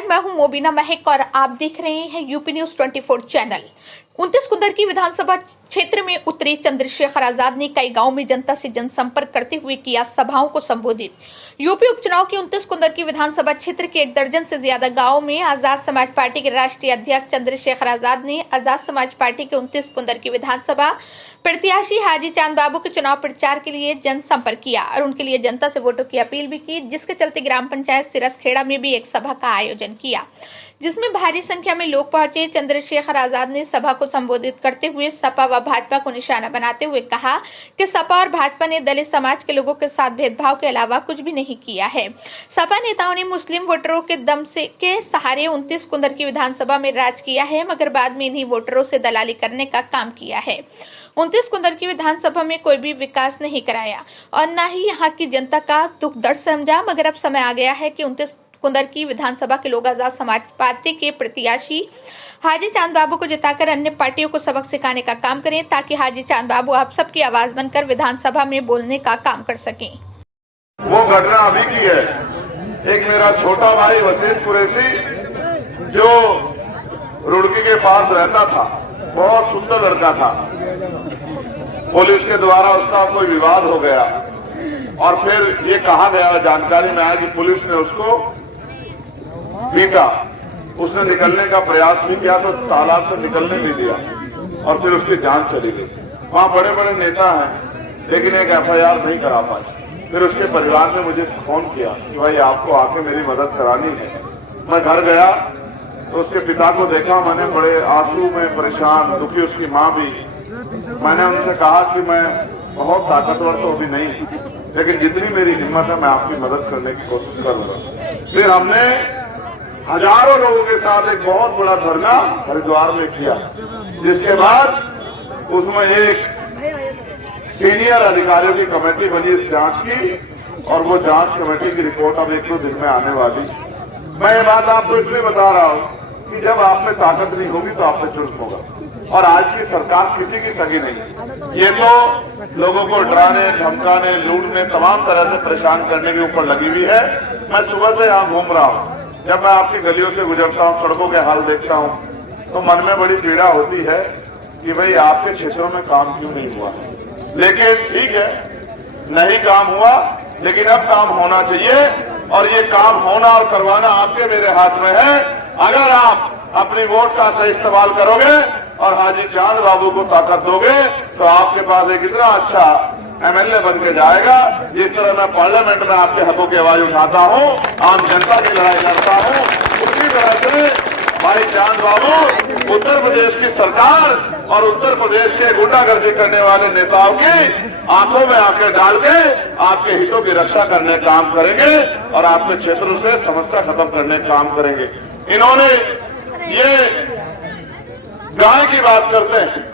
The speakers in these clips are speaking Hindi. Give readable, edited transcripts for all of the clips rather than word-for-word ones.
नमस्कार, मैं हूं मोबिना महक और आप देख रहे हैं यूपी न्यूज 24 चैनल। 29 कुंदर की विधानसभा क्षेत्र में उतरे चंद्रशेखर आजाद ने कई गांव में जनता से जनसंपर्क करते हुए किया सभाओं को संबोधित। यूपी उपचुनाव के 29 कुंदर की विधानसभा क्षेत्र के 1 दर्जन से ज्यादा गाँव में आजाद समाज पार्टी के राष्ट्रीय अध्यक्ष चंद्रशेखर आजाद ने आजाद समाज पार्टी के 29 कुंदर की विधानसभा प्रत्याशी हाजी चांद बाबू के चुनाव प्रचार के लिए जनसंपर्क किया और उनके लिए जनता से वोटों की अपील भी की, जिसके चलते ग्राम पंचायत सिरसखेड़ा में भी एक सभा का आयोजन किया, जिसमें भारी संख्या में लोग पहुंचे। चंद्रशेखर आजाद ने सभा को संबोधित करते हुए सपा व भाजपा को निशाना बनाते हुए कहा कि सपा और भाजपा ने दलित समाज के लोगों के साथ भेदभाव के अलावा कुछ भी नहीं किया है। सपा नेताओं ने मुस्लिम वोटरों के दम से के सहारे 29 कुंदर की विधानसभा में राज किया है, मगर बाद में इन्हीं वोटरों से दलाली करने का काम किया है। 29 कुंदर की विधानसभा में कोई भी विकास नहीं कराया और न ही यहाँ की जनता का दुख दर्द समझा, मगर अब समय आ गया है कि 29 कुंदर की विधानसभा के लोग आजाद समाज पार्टी के प्रत्याशी हाजी चांद बाबू को जिताकर अन्य पार्टियों को सबक सिखाने का काम करें, ताकि हाजी चांद बाबू आप सबकी आवाज बनकर विधानसभा में बोलने का काम कर सकें। वो घटना अभी की है। एक मेरा छोटा भाई वसीम कुरैशी जो रुड़की के पास रहता था, बहुत सुंदर लड़का था, पुलिस के द्वारा उसका कोई विवाद हो गया और फिर ये कहा गया, जानकारी में आया कि पुलिस ने उसको पीटा। उसने निकलने का प्रयास भी किया तो तालाब से निकलने भी दिया और फिर उसकी जान चली गई। वहां बड़े बड़े नेता हैं लेकिन एक FIR नहीं करा पाए। फिर उसके परिवार ने मुझे फोन किया कि भाई आपको आके मेरी मदद करानी है। मैं घर गया तो उसके पिता को देखा, मैंने बड़े आंसू में परेशान, दुखी उसकी माँ भी। मैंने उनसे कहा कि मैं बहुत ताकतवर तो अभी नहीं, लेकिन जितनी मेरी हिम्मत है मैं आपकी मदद करने की कोशिश करूंगा। फिर हमने हजारों लोगों के साथ एक बहुत बड़ा धरना हरिद्वार में किया, जिसके बाद उसमें एक सीनियर अधिकारियों की कमेटी बनी जांच की और वो जांच कमेटी की रिपोर्ट अब 1-2 दिन में आने वाली। मैं ये बात आपको इसलिए बता रहा हूँ कि जब आप में ताकत नहीं होगी तो आप में जुर्म होगा। और आज की सरकार किसी की सगी नहीं, ये तो लोगों को डराने, धमकाने, लूटने, तमाम तरह से परेशान करने के ऊपर लगी हुई है। मैं सुबह से यहाँ घूम रहा हूँ, जब मैं आपकी गलियों से गुजरता हूँ, सड़कों के हाल देखता हूँ तो मन में बड़ी पीड़ा होती है कि भाई आपके क्षेत्रों में काम क्यों नहीं हुआ। लेकिन ठीक है, नहीं काम हुआ, लेकिन अब काम होना चाहिए और ये काम होना और करवाना आपके मेरे हाथ में है। अगर आप अपनी वोट का सही इस्तेमाल करोगे और हाजी चांद बाबू को ताकत दोगे तो आपके पास एक इतना अच्छा MLA बन के जाएगा। जिस तरह मैं पार्लियामेंट में आपके हकों की आवाज उठाता हूँ, आम जनता की लड़ाई लड़ता हूँ, उसी तरह से भाई चांद बाबू उत्तर प्रदेश की सरकार और उत्तर प्रदेश के गुंडागर्दी करने वाले नेताओं की आंखों में आंखें डाल के आपके हितों की रक्षा करने का काम करेंगे और आपके क्षेत्र से समस्या खत्म करने का काम करेंगे। इन्होंने ये गाय की बात करते हैं,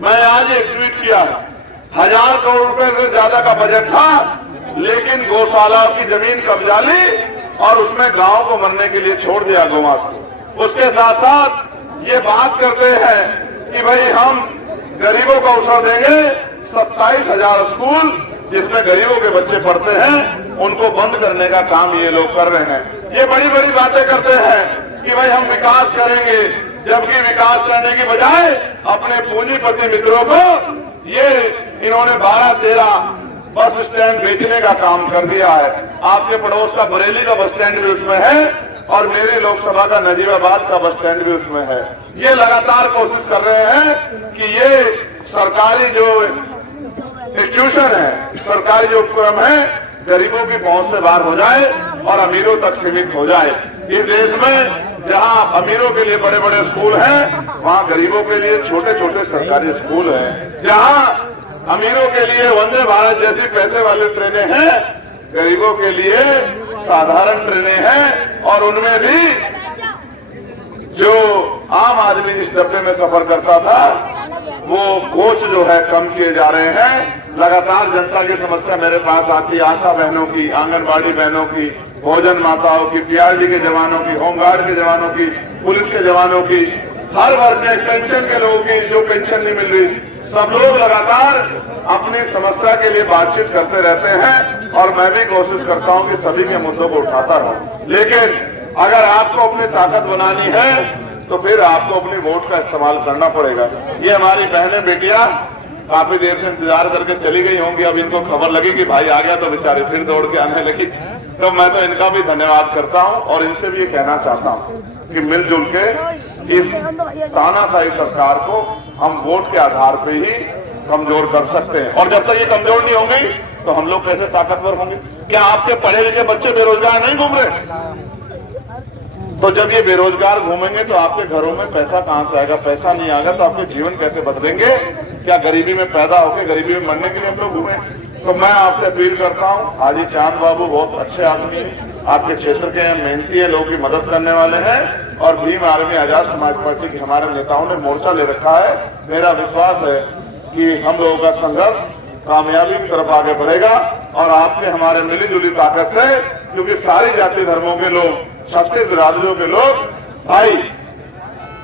मैं आज एक ट्वीट किया, 1000 करोड़ रुपए से ज्यादा का बजट था, लेकिन गौशाला की जमीन कब्जा ली और उसमें गांव को मरने के लिए छोड़ दिया गौमांस को। उसके साथ साथ ये बात करते हैं कि भाई हम गरीबों को अवसर देंगे। 27,000 स्कूल जिसमें गरीबों के बच्चे पढ़ते हैं उनको बंद करने का काम ये लोग कर रहे हैं। ये बड़ी बड़ी बातें करते हैं कि भाई हम विकास करेंगे, जबकि विकास करने की बजाय अपने पूंजीपति मित्रों को ये इन्होंने 12-13 बस स्टैंड बेचने का काम कर दिया है। आपके पड़ोस का बरेली का बस स्टैंड भी उसमें है और मेरे लोकसभा का नजीबाबाद का बस स्टैंड भी उसमें है। ये लगातार कोशिश कर रहे हैं कि ये सरकारी जो इंस्टीट्यूशन है, सरकारी जो उपक्रम है, गरीबों की पहुंच से बाहर हो जाए और अमीरों तक सीमित हो जाए। इस देश में जहां अमीरों के लिए बड़े बड़े स्कूल हैं, वहां गरीबों के लिए छोटे छोटे सरकारी स्कूल हैं। जहां अमीरों के लिए वंदे भारत जैसी पैसे वाली ट्रेनें हैं, गरीबों के लिए साधारण ट्रेनें हैं और उनमें भी जो आम आदमी इस डब्बे में सफर करता था वो कोच जो है कम किए जा रहे हैं। लगातार जनता की समस्या मेरे पास आती है, आशा बहनों की, आंगनबाड़ी बहनों की, भोजन माताओं की, PRD के जवानों की, होमगार्ड के जवानों की, पुलिस के जवानों की, हर वर्ग के पेंशन के लोगों की जो पेंशन नहीं मिल रही, सब लोग लगातार अपनी समस्या के लिए बातचीत करते रहते हैं और मैं भी कोशिश करता हूं कि सभी के मुद्दों को उठाता रहूं। लेकिन अगर आपको अपनी ताकत बनानी है तो फिर आपको अपनी वोट का इस्तेमाल करना पड़ेगा। ये हमारी बहनें बेटियां काफी देर से इंतजार करके चली गई होंगी, अब इनको खबर लगी कि भाई आ गया तो बेचारे फिर दौड़ के आने लगी। तो मैं तो इनका भी धन्यवाद करता हूं और इनसे भी ये कहना चाहता हूं कि मिलजुल के इस तानाशाही सरकार को हम वोट के आधार पर ही कमजोर कर सकते हैं। और जब तक ये कमजोर नहीं होंगी तो हम लोग कैसे ताकतवर होंगे? क्या आपके पढ़े लिखे बच्चे बेरोजगार नहीं घूम रहे? तो जब ये बेरोजगार घूमेंगे तो आपके घरों में पैसा कहां से आएगा? पैसा नहीं आएगा तो आपके जीवन कैसे बदलेंगे? क्या गरीबी में पैदा होकर गरीबी में मरने के लिए हम लोग घूमे? तो मैं आपसे अपील करता हूं, हाजी चांद बाबू बहुत अच्छे आदमी हैं, आपके क्षेत्र के हैं, मेहनती है, लोगों की मदद करने वाले हैं और भीम आर्मी आजाद समाज पार्टी के हमारे नेताओं ने मोर्चा ले रखा है। मेरा विश्वास है कि हम लोगों का संघर्ष कामयाबी की तरफ आगे बढ़ेगा और आपके हमारे मिली जुली ताकत से, क्योंकि सारी जाति धर्मों के लोग, 36 बिरादरियों के लोग भाई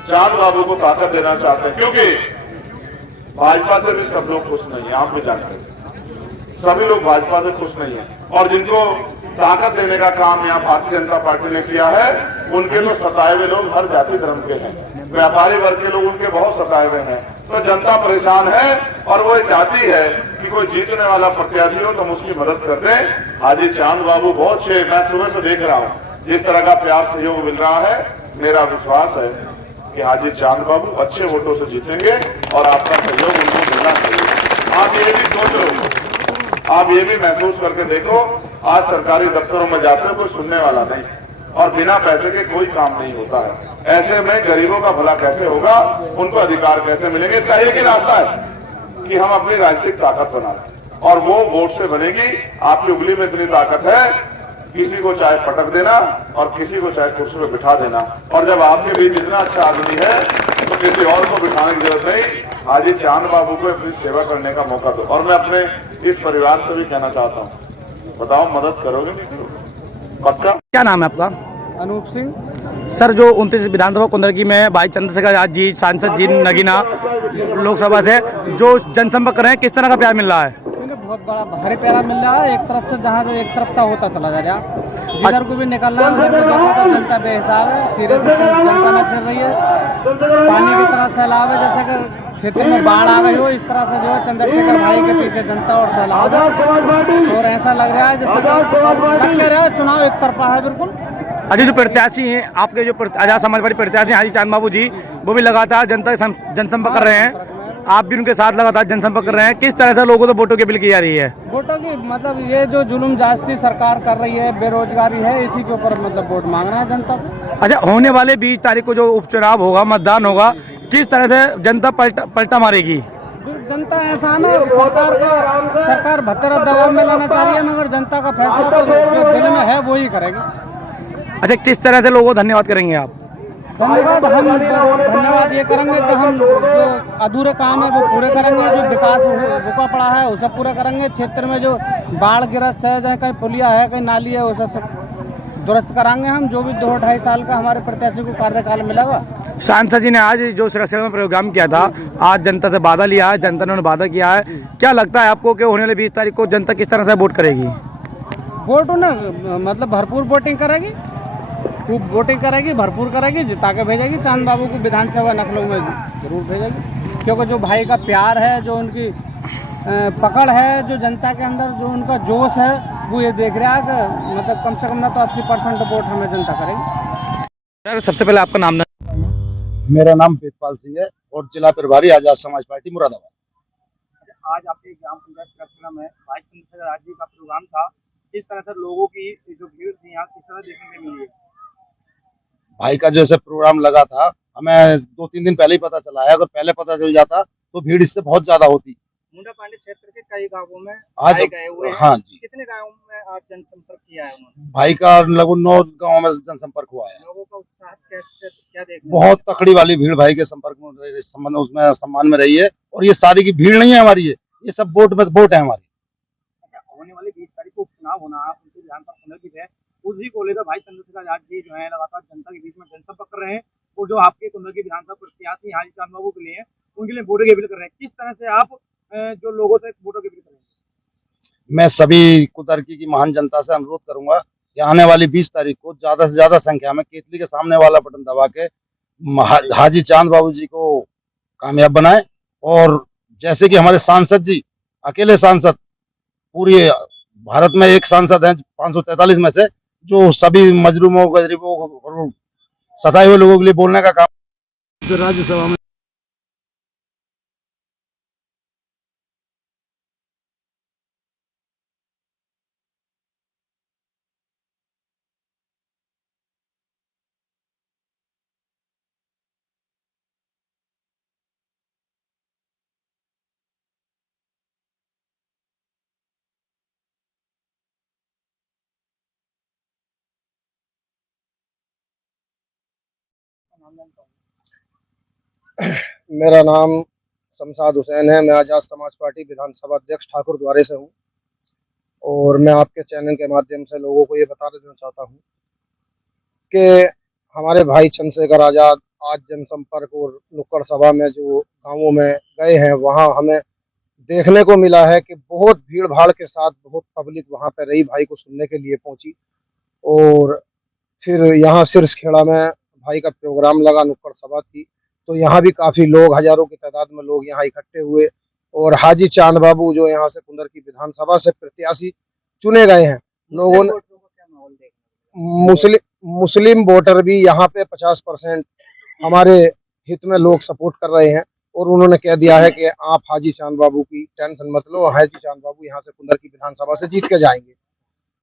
चांद बाबू को ताकत देना चाहते हैं। क्योंकि भाजपा से भी सब लोग खुश नहीं है, आप भी जानते हैं, सभी लोग भाजपा से खुश नहीं है। और जिनको ताकत देने का काम यहाँ भारतीय जनता पार्टी ने किया है, उनके तो सताए हुए लोग हर जाति धर्म के हैं, व्यापारी वर्ग के लोग उनके बहुत सताए हुए हैं। तो जनता परेशान है और वो चाहती है कि कोई जीतने वाला प्रत्याशी हो तो हम उसकी मदद कर दें। हाजी चांद बाबू बहुत अच्छे, मैं सुबह से देख रहा हूँ जिस तरह का प्यार सहयोग मिल रहा है, मेरा विश्वास है कि हाजी चांद बाबू अच्छे वोटों से जीतेंगे और आपका सहयोग उनको मिलना चाहिए। आप ये भी सोच लो, आप ये भी महसूस करके देखो, आज सरकारी दफ्तरों में जाते हो कोई सुनने वाला नहीं और बिना पैसे के कोई काम नहीं होता है। ऐसे में गरीबों का भला कैसे होगा, उनको अधिकार कैसे मिलेंगे? इसका एक ही रास्ता है कि हम अपनी राजनीतिक ताकत बनाएं और वो वोट से बनेगी। आपकी उंगली में इतनी ताकत है, किसी को चाहे पटक देना और किसी को चाहे कुर्सी पे बिठा देना। और जब आपके बीच इतना अच्छा आदमी है तो किसी और को बिठाने की जरूरत नहीं, हाजी चांद बाबू को अपनी सेवा करने का मौका दो। और मैं अपने इस परिवार से भी कहना चाहता हूँ, बताओ मदद करोगे? पक्का? क्या नाम है आपका? अनूप सिंह। सर, जो 29 विधानसभा कुंदरकी में भाई चंद्रशेखर आजाद जी सांसद जी नगीना लोकसभा से जो जनसंपर्क कर रहे हैं, किस तरह का प्यार मिल रहा है? इन्हें बहुत बड़ा भारी प्यारा मिल रहा है। एक तरफ से जहाँ से एक तरफता होता चला जा रहा, जिधर को भी निकल रहा है उधर को देखो तो जनता बेहिसाब है, चीरे से जनता न चल रही है। पानी की तरह सैलाब है, जैसे कि क्षेत्र में बाढ़ आ गई हो, इस तरह से जो है चंद्रशेखर भाई के पीछे जनता और सैलाब है। और ऐसा लग रहा है जैसे लग रहा है चुनाव एक तरफा है बिल्कुल। अच्छा, जो प्रत्याशी हैं आपके, जो आजाद समाज पार्टी प्रत्याशी हाजी चांद बाबू जी, वो भी लगातार जनता जनसंपर्क कर रहे हैं, आप भी उनके साथ लगातार जनसंपर्क कर रहे हैं। किस तरह से लोगों को वोटों की अपील की जा रही है? वोटों की मतलब ये जो जुल्म जास्ती सरकार कर रही है, बेरोजगारी है, इसी के ऊपर मतलब वोट मांग रहे हैं जनता से। अच्छा, होने वाले 20 तारीख को जो उपचुनाव होगा, मतदान होगा, किस तरह से जनता पलटा मारेगी? जनता ऐसा ना, सरकार भत्तर दबाव में लाना चाह रही है, मगर जनता का फैसला तो जो दिल में है वो ही करेगी। अच्छा, किस तरह से लोगों को धन्यवाद करेंगे आप? धन्यवाद हम धन्यवाद ये करेंगे कि हम जो अधूरे काम है वो पूरे करेंगे, जो विकास रुका पड़ा है उसे पूरा करेंगे। क्षेत्र में जो बाढ़ ग्रस्त है, जहाँ कहीं पुलिया है, कहीं नाली है, उसे सब दुरुस्त कराएंगे हम। जो भी 2-2.5 साल का हमारे प्रत्याशी को कार्यकाल मिलेगा। सांसद जी ने आज जो सुरक्षा में प्रोग्राम किया था, आज जनता से वादा लिया है, जनता ने उन्हें वादा किया है। क्या लगता है आपको कि होने वाले 20 तारीख को जनता किस तरह से वोट करेगी? वोट उन्हें मतलब भरपूर वोटिंग करेगी, खूब वोटिंग करेगी, भरपूर करेगी, जिता के भेजेगी। चांद बाबू को विधानसभा नकलों में जरूर भेजेगी, क्योंकि जो भाई का प्यार है, जो उनकी पकड़ है, जो जनता के अंदर जो उनका जोश है, वो ये देख रहा है कि मतलब कम से कम ना तो 80% वोट हमें जनता करेगी। सर, सबसे पहले आपका नाम? मेरा नाम वेदपाल सिंह है और जिला प्रभारी आजाद समाज पार्टी मुरादाबाद। आज आपके ग्राम पंचायत कार्यक्रम में भाई चंद्रशेखर आजाद जी का प्रोग्राम था, किस तरह से लोगों की जो भीड़ थी यहाँ किस तरह देखने को मिली है? भाई का जैसे प्रोग्राम लगा था, हमें 2-3 दिन पहले ही पता चला है। अगर पहले पता चल जाता तो भीड़ इससे बहुत ज्यादा होती। मुंडा पांडे क्षेत्र के कई गांवों में आज गए हुए हैं। हाँ जी, कितने गांवों में आज जनसंपर्क किया है उन्होंने? भाई का लगभग 9 गाँव में जनसंपर्क हुआ है। लोगों का उत्साह कैसे क्या देखने? बहुत तकड़ी वाली भीड़ भाई के संपर्क में, संबंध उसमें सम्मान में रही है। और ये सारी की भीड़ नहीं है हमारी, ये सब वोट है हमारी। होने वाली 20 तारीख को उपचुनाव होना, उनके विधानसभा कुंडली है, उसी को लेकर भाई चंद्रशेखर आजाद जी जो है लगातार जनता के बीच में जनसंपर्क कर रहे हैं। और जो आपके कुंडली विधानसभा प्रत्याशी हाजी चांद बाबू के लिए उनके लिए वोटों की अपील कर रहे हैं। किस तरह से आप जो लोगों से वोटों की अपील करेंगे? मैं सभी कुंदरकी की महान जनता से अनुरोध करूंगा कि आने वाली 20 तारीख को ज्यादा से ज्यादा संख्या में केतली के सामने वाला बटन दबा के हाजी चांद बाबू जी को कामयाब बनाए। और जैसे कि हमारे सांसद जी, अकेले सांसद पूरी भारत में एक सांसद हैं 543 में से, जो सभी मजलूमों, गरीबों और सताए हुए लोगों के लिए बोलने का काम राज्यसभा में मेरा नाम शमशाद हुसैन है। मैं आज़ाद समाज पार्टी विधानसभा अध्यक्ष ठाकुर द्वारे से हूँ और मैं आपके चैनल के माध्यम से लोगों को ये बता देना चाहता हूँ कि हमारे भाई चंद्रशेखर आज़ाद आज जनसंपर्क और नुक्कड़ सभा में जो गांवों में गए हैं, वहाँ हमें देखने को मिला है कि बहुत भीड़ भाड़ के साथ बहुत पब्लिक वहाँ पे रही, भाई को सुनने के लिए पहुंची। और फिर यहाँ सिरसखेड़ा में भाई का प्रोग्राम लगा, नुक्कड़ सभा थी, तो यहाँ भी काफ़ी लोग, हजारों की तादाद में लोग यहाँ इकट्ठे हुए। और हाजी चांद बाबू जो यहाँ से कुंदर की विधानसभा से प्रत्याशी चुने गए हैं, लोगों ने मुस्लिम वोटर भी यहाँ पे 50% हमारे हित में लोग सपोर्ट कर रहे हैं। और उन्होंने कह दिया है कि आप हाजी चांद बाबू की टेंशन मत लो, हाजी चांद बाबू यहाँ से कुंदर की विधानसभा से जीत के जाएंगे।